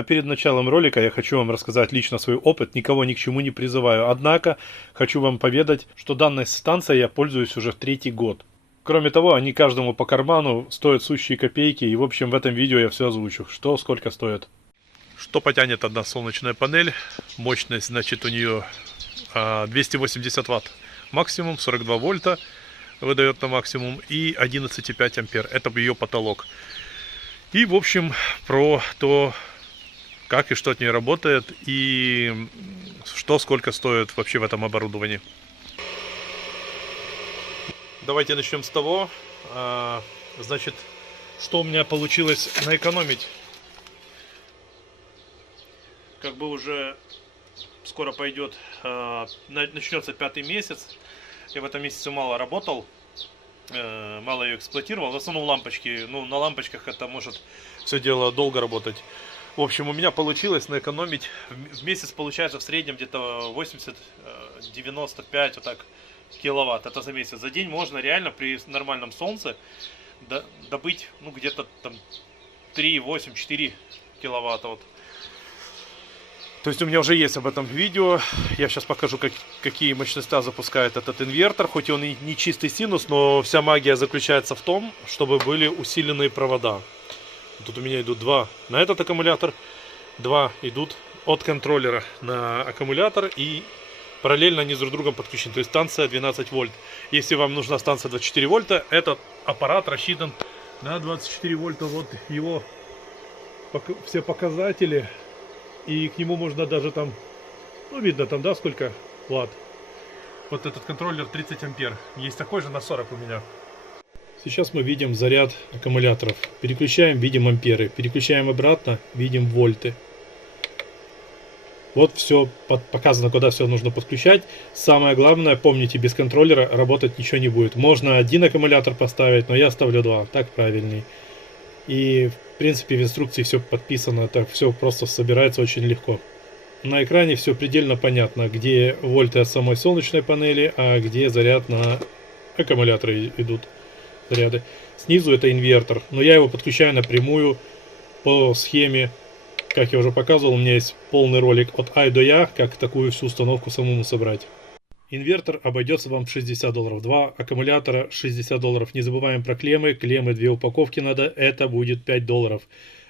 А перед началом ролика я хочу вам рассказать лично свой опыт, никого ни к чему не призываю. Однако, хочу вам поведать, что данной станцией я пользуюсь уже третий год. Кроме того, они каждому по карману, стоят сущие копейки, и в общем в этом видео я все озвучу, что сколько стоит. Что потянет одна солнечная панель, мощность, значит, у нее 280 ватт максимум, 42 вольта выдает на максимум и 11,5 ампер, это ее потолок. И в общем про то, как и что от нее работает и что сколько стоит вообще в этом оборудовании. Давайте начнем с того, значит, что у меня получилось наэкономить. Как бы уже скоро пойдет, начнется 5-й месяц. Я в этом месяце мало работал, мало ее эксплуатировал. В основном лампочки, ну на лампочках это может все дело долго работать. В общем, у меня получилось наэкономить. В месяц получается в среднем где-то 80-95 вот так киловатт. Это за месяц. За день можно реально при нормальном солнце добыть, ну, где-то там 3,8-4 киловатта. Вот. То есть у меня уже есть об этом видео. Я сейчас покажу, какие мощности запускает этот инвертор. Хоть и он и не чистый синус, но вся магия заключается в том, чтобы были усиленные провода. Тут у меня идут два на этот аккумулятор, два идут от контроллера на аккумулятор, и параллельно они с друг другом подключены. То есть станция 12 вольт. Если вам нужна станция 24 вольта, этот аппарат рассчитан на 24 вольта. Вот его все показатели. И к нему можно даже там, ну видно там, да, сколько ватт. Вот этот контроллер 30 ампер. Есть такой же на 40 у меня. Сейчас мы видим заряд аккумуляторов. Переключаем, видим амперы. Переключаем обратно, видим вольты. Вот все показано, куда все нужно подключать. Самое главное, помните, без контроллера работать ничего не будет. Можно один аккумулятор поставить, но я ставлю два. Так правильней. И в принципе в инструкции все подписано. Так все просто собирается очень легко. На экране все предельно понятно, где вольты от самой солнечной панели, а где заряд на аккумуляторы идут. Заряды. Снизу это инвертор, но я его подключаю напрямую по схеме, как я уже показывал. У меня есть полный ролик от А до Я, как такую всю установку самому собрать. Инвертор обойдется вам в $60. Два аккумулятора $60. Не забываем про клеммы. Клеммы 2 упаковки надо, это будет $5.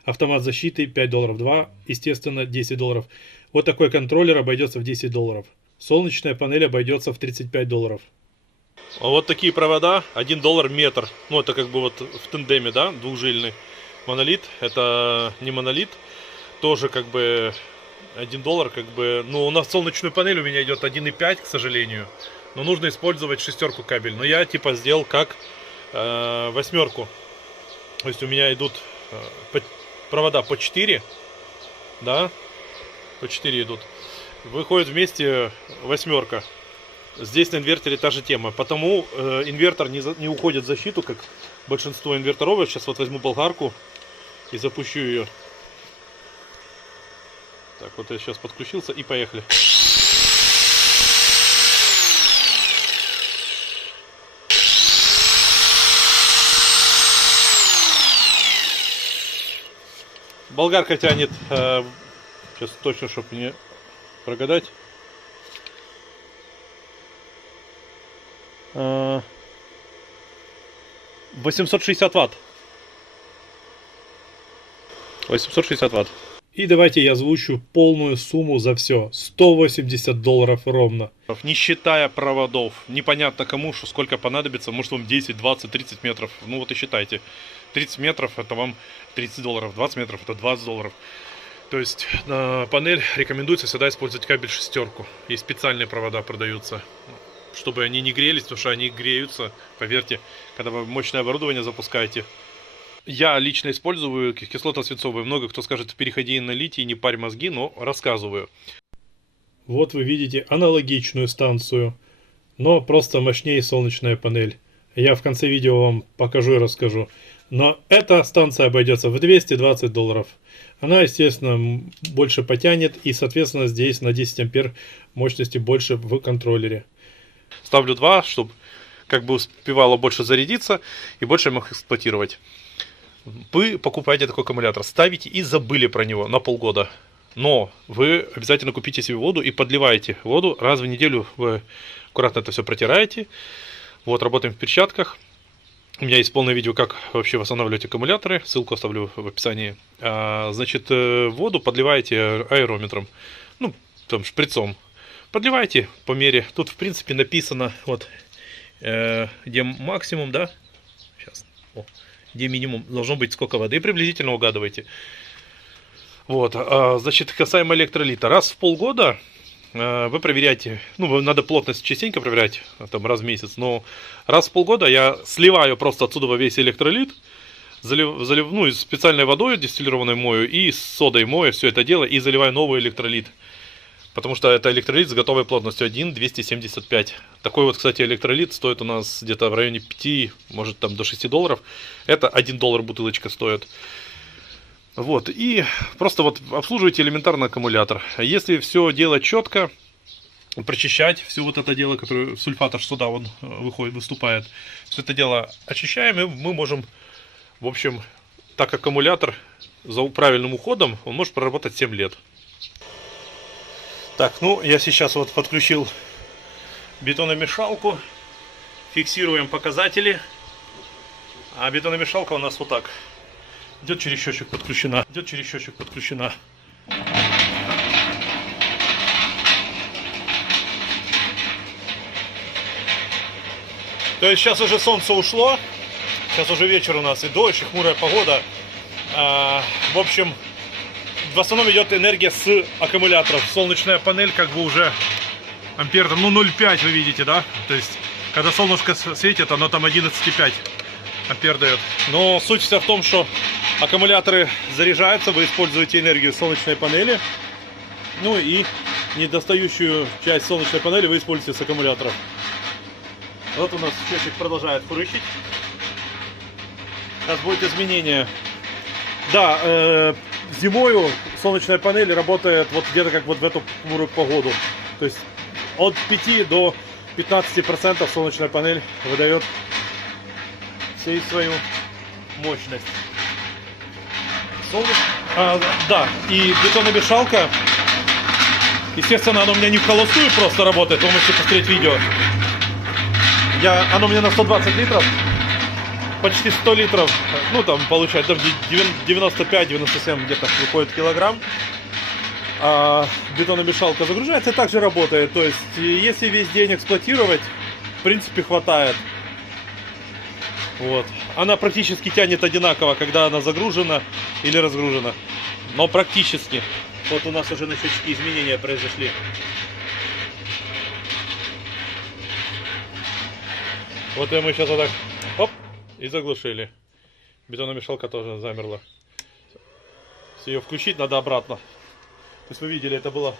Автомат защиты $5. 2, естественно, $10. Вот такой контроллер обойдется в $10. Солнечная панель обойдется в $35. Вот такие провода, $1 метр. Ну, это как бы вот в тандеме, да, двухжильный. Монолит, это не монолит. Тоже как бы $1, как бы. Ну, у нас солнечную панель у меня идет 1,5, к сожалению. Но нужно использовать шестерку кабель. Но я типа сделал как восьмерку. То есть у меня идут провода по 4. Да, по 4 идут. Выходит вместе восьмерка. Здесь на инверторе та же тема, потому инвертор не уходит в защиту, как большинство инверторов. Я сейчас вот возьму болгарку и запущу ее. Так, вот я сейчас подключился и поехали. Болгарка тянет, сейчас точно, чтобы не прогадать. 860 ватт. 860 ватт. И давайте я озвучу полную сумму за все. $180 ровно. Не считая проводов. Непонятно кому, что сколько понадобится. Может вам 10, 20, 30 метров. Ну вот и считайте. 30 метров это вам $30. 20 метров это $20. То есть на панель рекомендуется всегда использовать кабель шестерку. И специальные провода продаются, чтобы они не грелись, потому что они греются, поверьте, когда вы мощное оборудование запускаете. Я лично использую кислотно-свинцовые. Много кто скажет, переходи на литий, не парь мозги, но рассказываю. Вот вы видите аналогичную станцию, но просто мощнее солнечная панель. Я в конце видео вам покажу и расскажу. Но эта станция обойдется в $220. Она, естественно, больше потянет, и, соответственно, здесь на 10 ампер мощности больше в контроллере. Ставлю 2, чтобы как бы успевало больше зарядиться и больше мог эксплуатировать. Вы покупаете такой аккумулятор, ставите и забыли про него на полгода. Но вы обязательно купите себе воду и подливаете воду раз в неделю. Вы аккуратно это все протираете. Вот, работаем в перчатках. У меня есть полное видео, как вообще восстанавливать аккумуляторы. Ссылку оставлю в описании. Значит, воду подливаете аэрометром. Ну, там, шприцом. Подливайте по мере. Тут, в принципе, написано, вот, где максимум, да? Сейчас. О, где минимум должно быть сколько воды. И приблизительно угадывайте. Вот, значит, касаемо электролита. Раз в полгода вы проверяете, ну, надо плотность частенько проверять, там, раз в месяц, но раз в полгода я сливаю просто отсюда весь электролит, ну, и специальной водой дистиллированной мою, и с содой мою все это дело, и заливаю новый электролит. Потому что это электролит с готовой плотностью 1,275. Такой вот, кстати, электролит стоит у нас где-то в районе 5, может там до 6 долларов. Это 1 доллар бутылочка стоит. Вот, и просто вот обслуживайте элементарно аккумулятор. Если все делать четко, прочищать все вот это дело, которое сульфат аж сюда он выступает, все это дело очищаем, и мы можем, в общем, так аккумулятор за правильным уходом, он может проработать 7 лет. Так, ну, я сейчас вот подключил бетономешалку, фиксируем показатели, а бетономешалка у нас вот так. Идет через счетчик подключена. Идет через счетчик подключена. То есть сейчас уже солнце ушло. Сейчас уже вечер у нас и дождь, и хмурая погода. В общем, в основном идет энергия с аккумуляторов. Солнечная панель как бы уже ампер, ну 0,5 вы видите, да? То есть, когда солнышко светит, оно там 11,5 ампер дает. Но суть вся в том, что аккумуляторы заряжаются, вы используете энергию солнечной панели. Ну и недостающую часть солнечной панели вы используете с аккумуляторов. Вот у нас счетчик продолжает фурычить. Сейчас будет изменение. Да, зимою солнечная панель работает вот где-то как вот в эту хмурую погоду. То есть от 5 до 15% солнечная панель выдает всей свою мощность. Да, и бетономешалка, естественно, она у меня не в холостую просто работает, вы можете посмотреть видео. Оно у меня на 120 литров, почти 100 литров, ну там получается 95-97 где-то выходит килограмм. А бетономешалка загружается и также работает, то есть если весь день эксплуатировать, в принципе хватает. Вот. Она практически тянет одинаково, когда она загружена или разгружена. Но практически. Вот у нас уже на счетчике изменения произошли. Вот и мы сейчас вот так, оп, и заглушили. Бетономешалка тоже замерла. Если ее включить, надо обратно. То есть вы видели, это было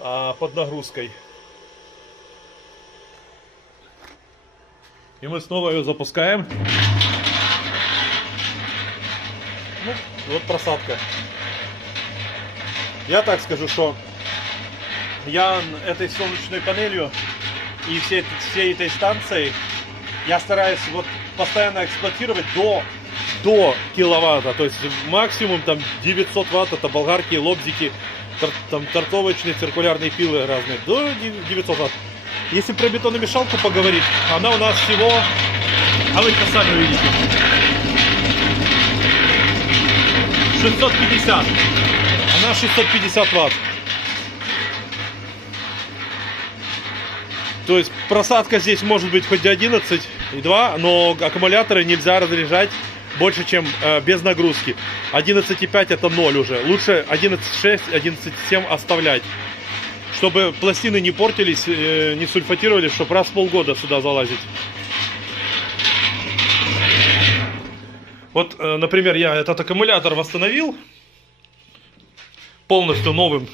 под нагрузкой. И мы снова ее запускаем. Ну, вот просадка. Я так скажу, что я этой солнечной панелью и всей этой станцией я стараюсь вот постоянно эксплуатировать до киловатта. То есть максимум там 900 ватт, это болгарки, лобзики, там торцовочные, циркулярные пилы разные. До 900 ватт. Если про бетономешалку поговорить, она у нас всего, а вы это сами увидите, 650. Она 650 ватт. То есть просадка здесь может быть хоть 11,2, но аккумуляторы нельзя разряжать больше, чем без нагрузки. 11,5 это 0 уже. Лучше 11,6, 11,7 оставлять. Чтобы пластины не портились, не сульфатировались, чтобы раз в полгода сюда залазить. Вот, например, я этот аккумулятор восстановил полностью новым.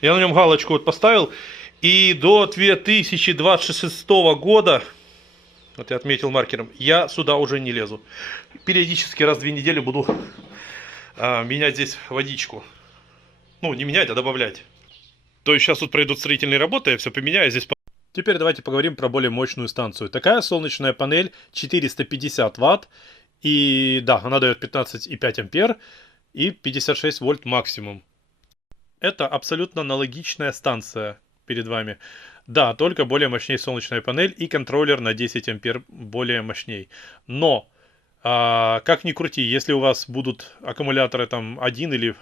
Я на нем галочку вот поставил. И до 2026 года, вот я отметил маркером, я сюда уже не лезу. Периодически раз в 2 недели буду менять здесь водичку. Ну, не менять, а добавлять. То есть сейчас тут пройдут строительные работы, я все поменяю здесь. Теперь давайте поговорим про более мощную станцию. Такая солнечная панель 450 Вт И да, она дает 15,5 ампер и 56 вольт максимум. Это абсолютно аналогичная станция перед вами. Да, только более мощнее солнечная панель и контроллер на 10 ампер более мощней. Но, как ни крути, если у вас будут аккумуляторы там один или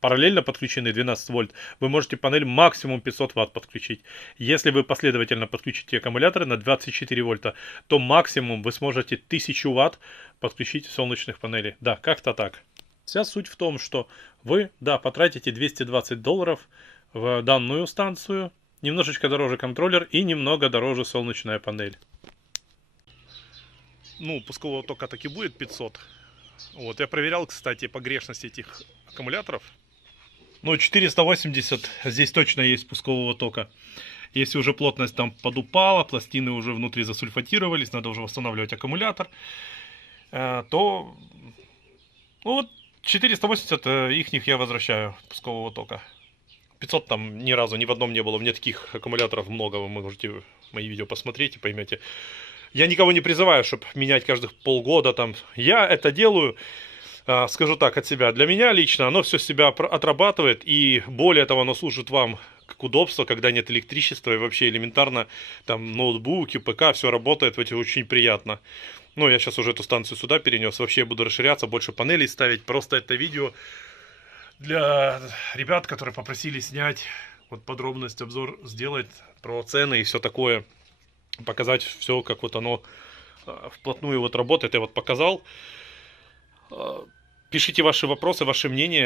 параллельно подключены 12 вольт, вы можете панель максимум 500 ватт подключить. Если вы последовательно подключите аккумуляторы на 24 вольта, то максимум вы сможете 1000 ватт подключить солнечных панелей. Да, как-то так. Вся суть в том, что вы, да, потратите $220 в данную станцию, немножечко дороже контроллер и немного дороже солнечная панель. Ну, пускового тока так и будет 500. Вот, я проверял, кстати, погрешность этих аккумуляторов. Ну, 480 здесь точно есть пускового тока. Если уже плотность там подупала, пластины уже внутри засульфатировались, надо уже восстанавливать аккумулятор, то ну, вот 480 ихних я возвращаю пускового тока. 500 там ни разу, ни в одном не было. У меня таких аккумуляторов много, вы можете мои видео посмотреть и поймете. Я никого не призываю, чтобы менять каждых полгода там. Я это делаю, скажу так, от себя. Для меня лично оно все себя отрабатывает, и более того, оно служит вам как удобство, когда нет электричества, и вообще элементарно там ноутбуки, ПК, все работает, это очень приятно. Ну, я сейчас уже эту станцию сюда перенес, вообще я буду расширяться, больше панелей ставить. Просто это видео для ребят, которые попросили снять вот подробность, обзор сделать про цены и все такое. Показать все, как вот оно вплотную вот работает. Я вот показал. Пишите ваши вопросы, ваше мнение.